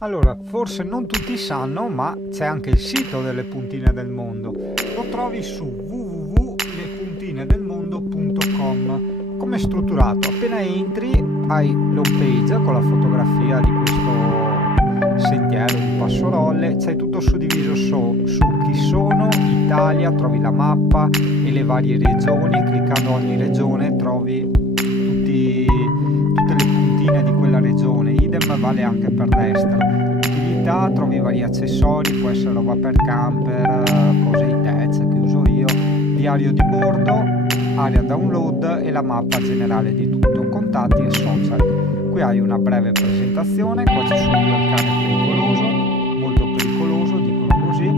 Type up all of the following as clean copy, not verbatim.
Allora, forse non tutti sanno, ma c'è anche il sito delle puntine del mondo. Lo trovi su www.lepuntinedelmondo.com. Come è strutturato? Appena entri hai l'home page con la fotografia di questo sentiero di Passorolle, c'è tutto suddiviso su chi sono, Italia, trovi la mappa e le varie regioni. Cliccando ogni regione trovi tutte le puntine di quella regione. Idem vale anche per l'estero. Utilità, trovi vari accessori, può essere roba per camper, cose ITEZ che uso io, diario di bordo, area download e la mappa generale di tutto, contatti e social. Qui hai una breve presentazione, qua c'è subito il cane pericoloso, molto pericoloso, dicono così.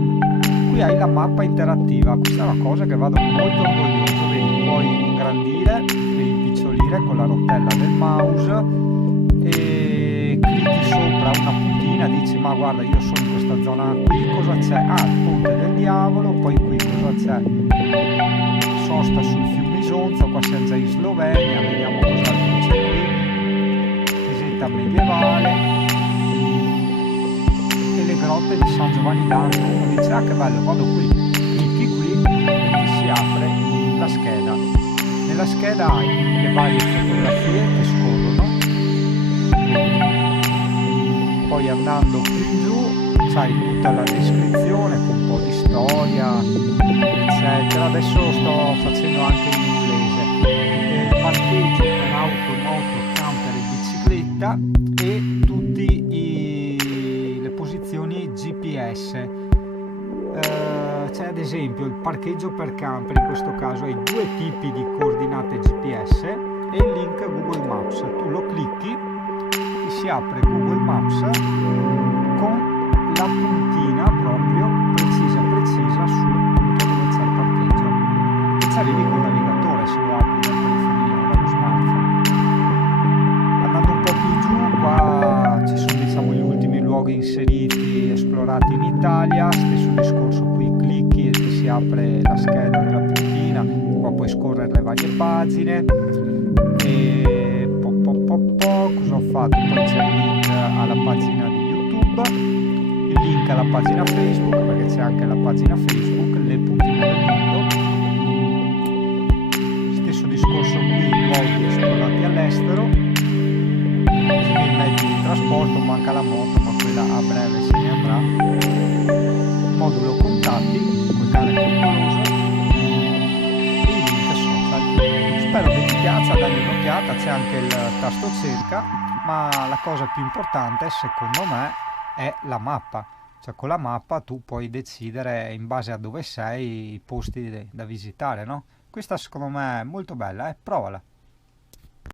Qui hai la mappa interattiva, questa è una cosa che vado molto orgoglioso, vedi, puoi ingrandire e rimpicciolire con la rotella del mouse e clicchi sopra una puntina, dici ma guarda io sono in questa zona qui, cosa c'è? Ah, il ponte del diavolo, poi qui cosa c'è? Sosta sul fiume Isonzo, qua siamo già in Slovenia, vediamo cos'altro c'è qui, chiesetta medievale e le grotte di San Giovanni d'Angelo. Uno dice ah che bello, vado qui, clicchi qui e ti si apre la scheda. Nella scheda hai le varie fotografie che scorrono, poi andando più in giù c'hai tutta la descrizione con un po' di storia eccetera. Adesso sto facendo anche in inglese parcheggio per auto, moto, camper e bicicletta e tutte le posizioni GPS. C'è ad esempio il parcheggio per camper, in questo caso hai due tipi di coordinate GPS e il link Google Maps. Tu lo clicchi, ti si apre Google Maps con la puntina proprio precisa sul punto dove c'è il parcheggio e ci arrivi col navigatore se lo apri dal telefonino, dallo smartphone. Andando un po' più giù, qua ci sono diciamo gli ultimi luoghi inseriti, esplorati in Italia, stesso discorso, qui clicchi e ti si apre la scheda della puntina, qua puoi scorrere le varie pagine e cosa ho fatto? Poi c'è il link alla pagina di YouTube, il link alla pagina Facebook, perché c'è anche la pagina Facebook, le puntine del mondo. Stesso discorso qui, luoghi esplorati all'estero, i mezzi di trasporto, manca la moto, ma quella a breve se ne andrà. Modulo contatti, col cane pericoloso e i link social. Spero che ti piaccia, dagli un'occhiata, c'è anche il tasto cerca, ma la cosa più importante secondo me è la mappa. Cioè con la mappa tu puoi decidere in base a dove sei i posti da visitare, no? Questa secondo me è molto bella, provala.